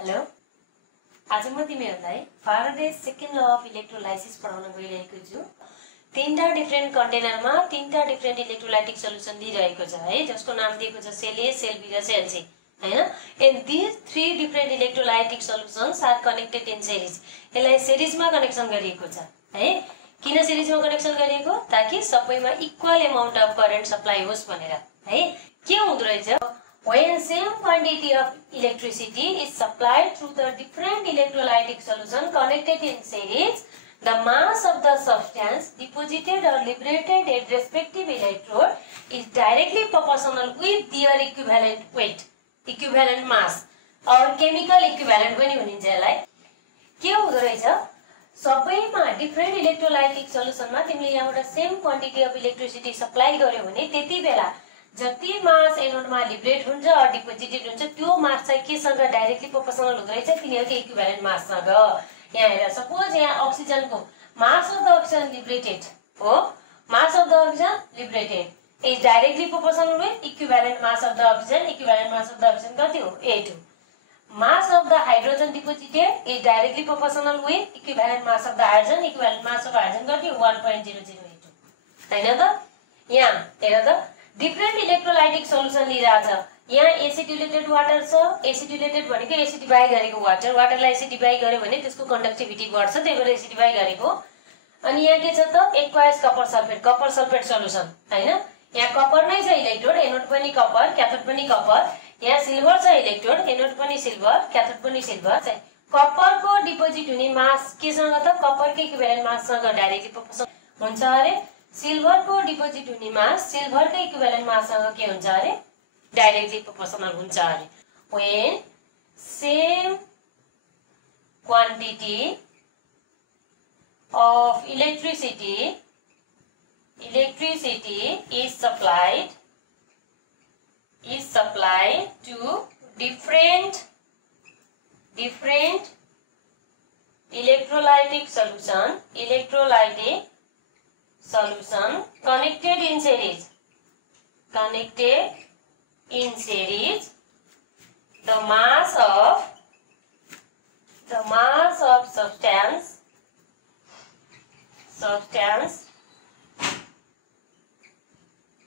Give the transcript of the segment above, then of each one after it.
Hello, आज म तिमीहरूलाई फाराडेज सेकेन्ड ल अफ इलेक्ट्रोलाइसिस पढाउन गइरहेको छु। तीनटा डिफरेन्ट कन्टेनरमा तीनटा डिफरेन्ट इलेक्ट्रोलाइटिक सल्युसन दिइरहेको छ है, जसको नाम दिएको छ सेल ए, सेल बी र सेल सी हैन। And this three different electrolytic solutions are connected in series. यसलाई सिरिजमा कनेक्सन गरिएको छ है। किन सिरिजमा कनेक्सन गरिएको? ताकि सबैमा equal amount of current supply होस् भनेर है। के हुँदो रहेछ? When same quantity of electricity is supplied through the different electrolytic solution connected in series, the mass of the substance deposited or liberated at respective electrode is directly proportional with their equivalent weight, equivalent mass or chemical equivalent पनि भनिन्छ यसलाई। के हुँदो रहेछ? सबैमा different electrolytic सल्युसनमा तिमीले यहाँबाट same quantity of electricity supply गर्यो भने त्यति बेला जति मास एनोडमा लिबरेट हुन्छ अर डिपोजिटेड हुन्छ त्यो मास चाहिँ केसँग डाइरेक्टली प्रोपोर्सनल हुँदो रहेछ? तिनीहरूको इक्विभ्यालेन्ट माससँग। यहाँ हेर, सपोज यहाँ अक्सिजनको mass of the oxygen liberated हो, mass of the oxygen liberated is directly proportional with equivalent mass of the oxygen. Equivalent mass of the oxygen कति हो? A2। Mass of the hydrogen deposited is directly proportional with equivalent mass of the hydrogen. Equivalent mass of hydrogen कति हो? 1.0082 हैन त। यहाँ हेर त, different electrolytic solution लिइरहेछ। यहाँ एसिटिलेटेड वाटर छ। एसिटिलेटेड भनेको एसिडिफाई गरेको वाटर। वाटरलाई एसिडिफाई गर्यो भने त्यसको कन्डक्टिभिटी बढ्छ, त्यही भएर एसिडिफाई गरेको। अनि यहाँ के छ त? Aqueous copper sulphate, copper sulphate solution हैन। यहाँ कपर नै छ इलेक्ट्रोड, एनोड पनि कपर, क्याथोड पनि कपर। यहाँ सिल्भर छ इलेक्ट्रोड, एनोड पनि सिल्भर, क्याथोड पनि सिल्भर। कपरको डिपोजिट हुने मास केसँग त? कपरको इक्विभ्यालेन्ट माससँग डाइरेक्टली प्रोपोर्सनल हुन्छ अरे। सिल्भर को डिपोजिट हुने मास सिल्भर के इक्विभ्यालेन्ट माससँग के हुन्छ अरे? डाइरेक्टली प्रोपोर्सनल हुन्छ अरे। When same quantity of electricity is supplied to different electrolytic solution connected in series, the mass of substance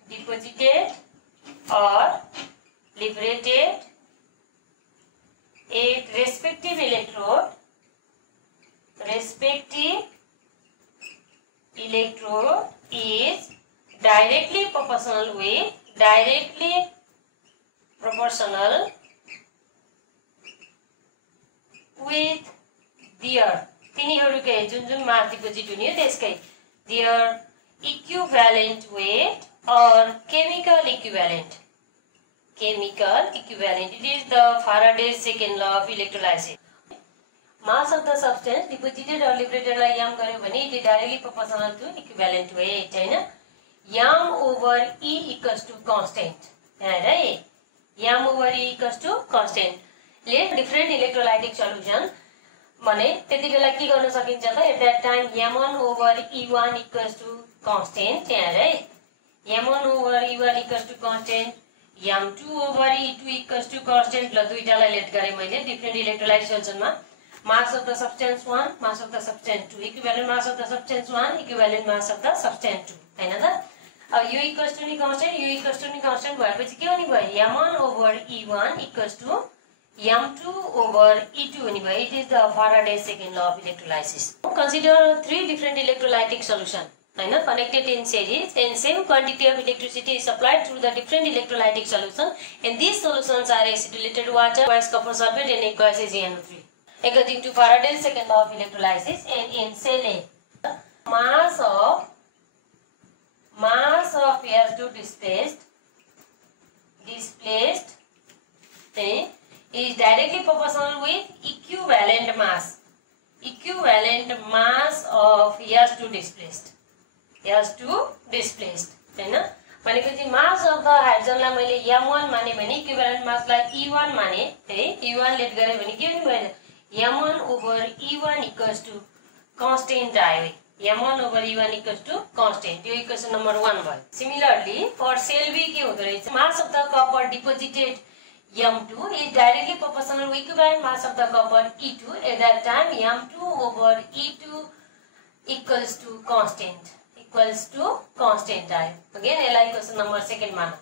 deposited or liberated at respective electrode is directly proportional with their तिनीहरुकै जुन मास deposit हुने हो त्यसकै their equivalent weight or chemical equivalent. It is the Faraday's second law of electrolysis. Mass of the substance deposited or liberated लाई m गर्यो भने it is directly proportional to equivalent weight हैन। m over e equals to constant है। m over e equals to constant ले different electrolytic solution भने त्यति बेला के गर्न सकिन्छ त? At that time m1 over e1 equals to constant यहाँ है। m1 over e1 equals to constant, m2 over e2 equals to constant। ल दुईटालाई लेट गरे मैले डिफरेन्ट इलेक्ट्रोलाइटिक सल्युसनमा। mass of the substance 1, mass of the substance 2, equivalent mass of the substance 1, equivalent mass of the substance 2 हैन त। अब यो equals to नि कांस्टेन्ट, यो इक्वल्स टु नि कांस्टेन्ट भएपछि के हुने भयो? m1 over e1 equals to m2 over e2 हुने भयो। It is the Faraday's second law of electrolysis. Consider three different electrolytic solution हैन, connected in series and same quantity of electricity is supplied through the different electrolytic solution, and these solutions are acidilated water, aqueous copper sulfate and aqueous AgNO3. According to Faraday's second law of electrolysis, and in cell A, mass of H2 displaced is directly proportional with equivalent mass of H2 displaced हैन। भनेपछि मास of the हाइड्रोजनलाई मैले m1 माने भने equivalent मासलाई e1 माने है। e1 late गरे भने के हुने भयो? m1 over e1 equals to constant आयो। m1 over e1 equals to constant, यो इक्वेसन नम्बर 1 भयो। सिमिलरली फर सेल बी के हुँदो रहेछ? मास of the copper deposited M2 is directly proportional to equivalent mass of the copper E2. At that time, M2 over E2 equals to constant. Again, LI question number second mana.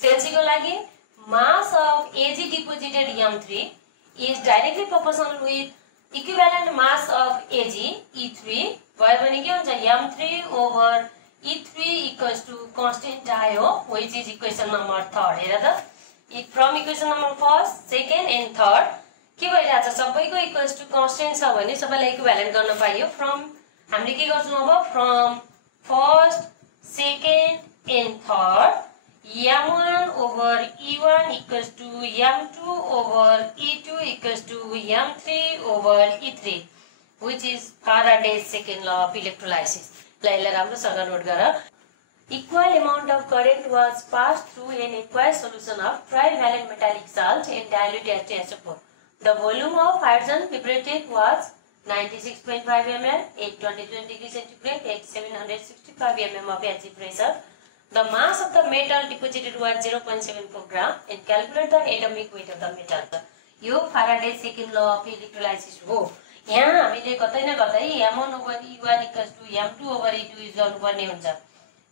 Celsius ko lagi mass of Ag deposited M3 is directly proportional with equivalent mass of Ag E3. भयो भने के हुन्छ M3 over E3 equals to constant आयो, which is equation number 3. हेर त from equation number first, second and third के भइरहेछ सबैको equals to constant छ भने सबैलाई इक्विभ्यालेन्ट गर्न पाइयो. from हामीले के गर्छौं अब from first, second and third M1 over E1 equals to M2 over E2 equals to M3 over E3, which is Faraday's second law of electrolysis. Laila ramroसँग नोट गर. Equal amount of current was passed through an aqueous solution of trivalent metallic salt and diluted HCl4. The volume of hydrogen liberated was 96.5 ml at 22 degrees centigrade at 765 mm of acid pressure. The mass of the metal deposited was 0.74 gram and calculate the atomic weight of the metal. यो Faraday's second law of electrolysis हो. यहाँ हामीले कतै न कतै M1 over E1 equals to M2 over E2 use गर्नुपर्ने हुन्छ.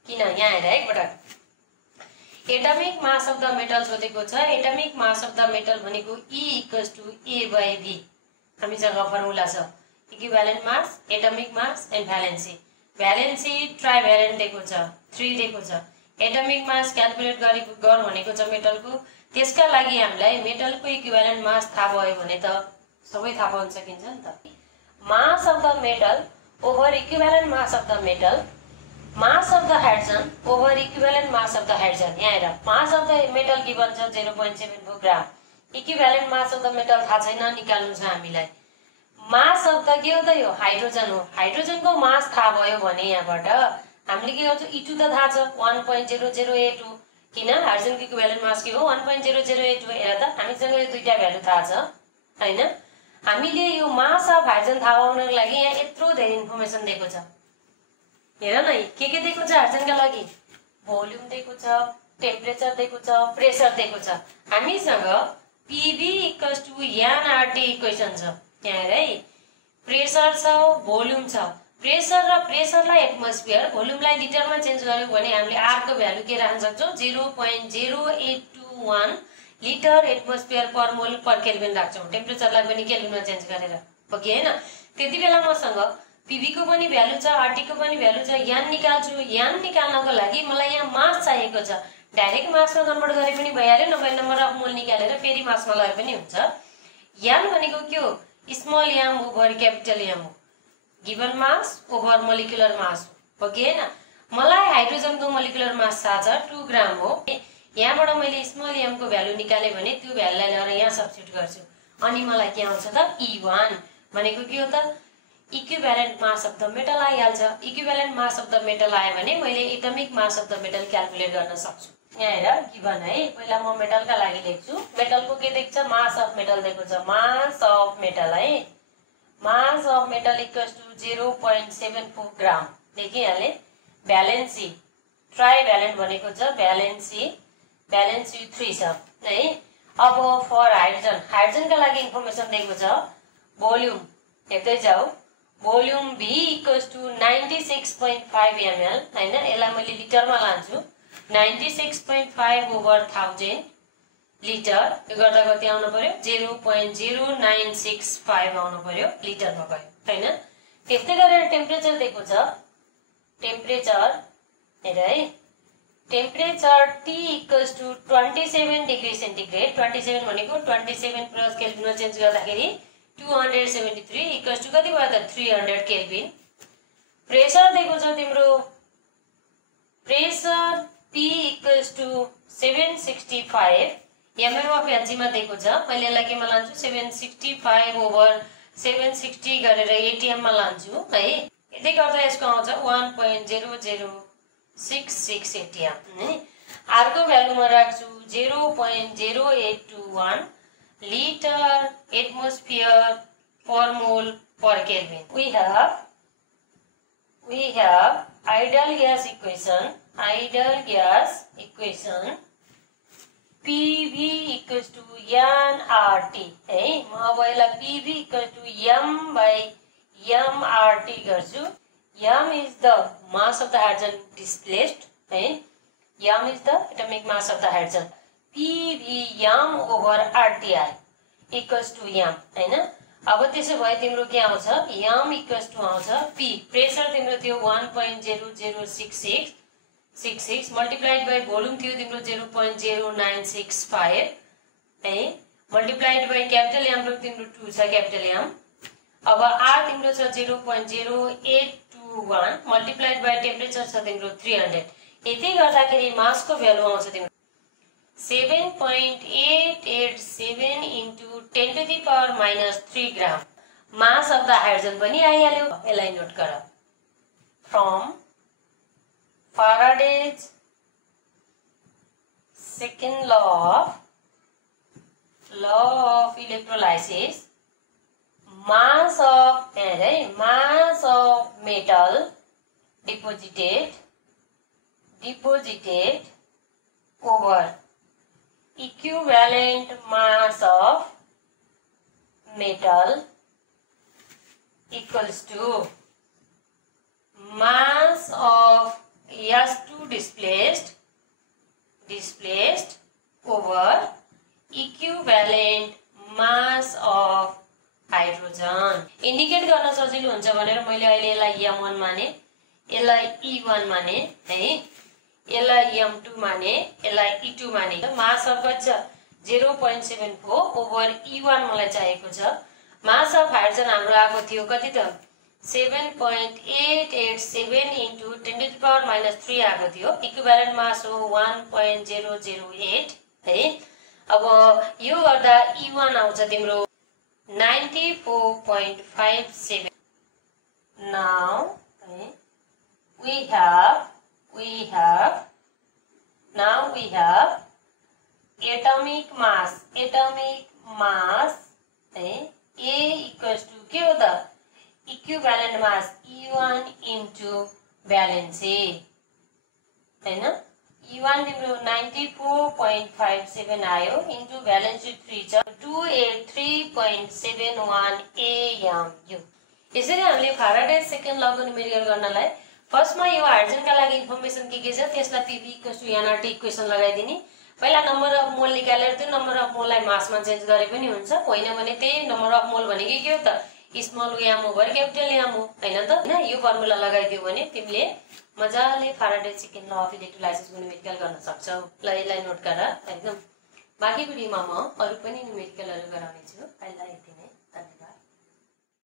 किन यहाँ हेर एकपटक atomic mass of the metal सोधेको छ. Atomic mass of the metal भनेको E equals to A by V. हामीसँग फर्मुला छ equivalent mass, atomic mass and valency. Valency trivalent दिएको छ, 3 दिएको छ. एटमिक मास क्याल्कुलेट गर भनेको छ मेटलको. त्यसका लागि हामीलाई मेटलको इक्विभ्यालेन्ट मास थाहा भयो भने त सबै थाहा पाउन सकिन्छ नि त. Mass of the metal over equivalent mass of the metal, mass of the hydrogen over equivalent mass of the hydrogen. यहाँ हेर mass of the metal given छ 0.74 gram. Equivalent mass of the metal थाहा छैन, निकाल्नु छ हामीलाई. मास of the के हो त यो हाइड्रोजन हो. हाइड्रोजनको मास थाहा भयो भने यहाँबाट हामीले के गर्छौं E2 त थाहा छ 1.008 हो. किन हाइड्रोजनको इक्विभ्यालेन्ट मास के हो 1.008 हो. हेर त हामीसँग यो दुईटा भ्यालु थाहा छ हैन. हामीले यो मास अफ हाइड्रोजन थाहा पाउनको लागि यहाँ यत्रो धेरै इन्फर्मेसन दिएको छ. हेर न के दिएको छ हाइड्रोजनका लागि भोल्युम दिएको छ, टेम्परेचर दिएको छ, प्रेसर दिएको छ. हामीसँग PV equals to nRT equation छ. यहाँ हेर है प्रेसर छ, भोल्युम छ. प्रेसर र प्रेसरलाई एटमोस्फियर, भोल्युमलाई लिटरमा चेन्ज गर्यो भने हामीले R को भ्यालु के राख्न सक्छौं 0.0821 लिटर एटमोस्फियर पर मोल पर केल्भिन राख्छौं. टेम्परेचरलाई पनि केल्भिनमा चेन्ज गरेर ओके हैन. त्यति बेला मसँग PV को पनि भ्यालु छ, RT को पनि भ्यालु छ. यान निकाल्छु. यान निकाल्नको लागि मलाई यहाँ मास चाहिएको छ. डाइरेक्ट मासमा कन्भर्ट गरे पनि भइहाल्यो, नभए नम्बर अफ मोल निकालेर फेरि मासमा लगे पनि हुन्छ. यान भनेको के हो small m over capital M हो. Given mass over molecular mass हो ओके हैन. मलाई हाइड्रोजनको मोलिकुलर मास थाहा छ 2 ग्राम हो. यहाँबाट मैले स्मल m को भ्यालु निकाले भने त्यो भ्यालुलाई लिएर यहाँ सब्स्टिट्युट गर्छु अनि मलाई के आउँछ त E1 भनेको के हो त equivalent mass of the metal आइहाल्छ. Equivalent mass of the metal आयो भने मैले atomic mass of the metal calculate गर्न सक्छु. यहाँ हेर गिवन है. पहिला म मेटलका लागि लेख्छु. मेटलको के दिएको छ मास अफ मेटल दिएको छ. मास अफ मेटल है mass of metal equals to 0.74 gram देखिहाले. भ्यालेन्सी ट्राइभ्यालेन्ट भनेको छ भ्यालेन्सी 3 छ है. अब फर हाइड्रोजन, हाइड्रोजनका लागि इन्फर्मेसन दिएको छ. भोल्युम हेर्दै जाऊ. Volume V equals to 96.5 ml हैन. यसलाई मैले लिटरमा लान्छु. 96.5 ओभर 1000 लिटर. यो गर्दा कति आउनु पर्यो 0.0965 आउनु पर्यो लिटरमा गयो हैन. त्यस्तै गरेर टेम्परेचर दिएको छ. टेम्परेचर हेर है. Temperature T equals to 27 degree centigrade. 27 भनेको 27 प्लस केल्भिनमा चेन्ज गर्दाखेरि 273 इक्वल्स टु कति भयो त 300 केल्भिन. प्रेसर दिएको छ तिम्रो. Pressure P equals to 765 mm of Hg मा दिएको छ. मैले यसलाई केमा लान्छु 765 ओभर 760 गरेर ATM मा लान्छु है. यति गर्दा यसको आउँछ 1.0066 ATM है. R को भ्यालु म राख्छु 0.0821 liter atmosphere per mole per Kelvin. We have ideal gas equation PV equals to nRT है। म अब यसलाई PV equals to m by mRT गर्छु। m is the mass of the hydrogen displaced है। m is the atomic mass of the hydrogen। PV m over RTI equals to m हैन। अब त्यसो भए तिम्रो के आउँछ m equals to आउँछ p प्रेशर तिम्रो थियो 1.00666 मल्टिप्लाइड बाइ भोल्युम थियो तिम्रो 0.0965 है मल्टिप्लाइड बाइ क्यापिटल m रो तिम्रो 2 छ क्यापिटल m। अब r तिम्रो छ 0.0821 मल्टिप्लाइड बाइ टेम्परेचर छ तिम्रो 300। यति गर्दाखेरि मासको भ्यालु आउँछ तिम्रो 7.887 into 10 to the power minus 3 gram। mass of the hydrogen पनि आइहाल्यो। यसलाई नोट गर। From Faraday's second law of electrolysis, mass of metal deposited over equivalent mass of metal equals to mass of S2 displaced over equivalent mass of hydrogen। Indicate गर्न सजिलो हुन्छ भनेर मैले अहिले यसलाई m1 माने, यसलाई e1 माने है, यसलाई m2 माने, यसलाई e2 माने। मास अफ कति छ 0.74 ओभर e1 मलाई चाहिएको छ। मास अफ हाइड्रोजन हाम्रो आएको थियो कति त 7.887 into 10 to the power minus 3 आएको थियो। इक्विभ्यालेन्ट मास हो 1.008 है। अब यो गर्दा e1 आउँछ तिम्रो 94.57। Now we have atomic mass है A equals to के हो त equivalent mass E1 into valency हैन। E1 तिम्रो 94.57 आयो into valency 3 छ 283.71 AMU। यसरी हामीले फ्याराडे सेकेन्ड लको न्युमेरिकल गर्नलाई फर्स्टमा यो हाइड्रोजनका लागि इन्फर्मेसन के छ त्यसलाई PV equals to nRT equation लगाइदिने। पहिला नम्बर अफ मोल निकालेर त्यो नम्बर अफ मोललाई मासमा चेन्ज गरे पनि हुन्छ, होइन भने त्यही नम्बर अफ मोल भनेको के हो त small m over capital m हो हैन त। हैन यो फर्मुला लगाइदियो भने तिमीले मजाले Faraday second law of इलेक्ट्रोलाइसिसको numerical गर्न सक्छौ। ल यसलाई नोट गर एकदम। बाँकी भिडियोमा म अरु पनि न्युमेरिकलहरु गराउने छु। अहिले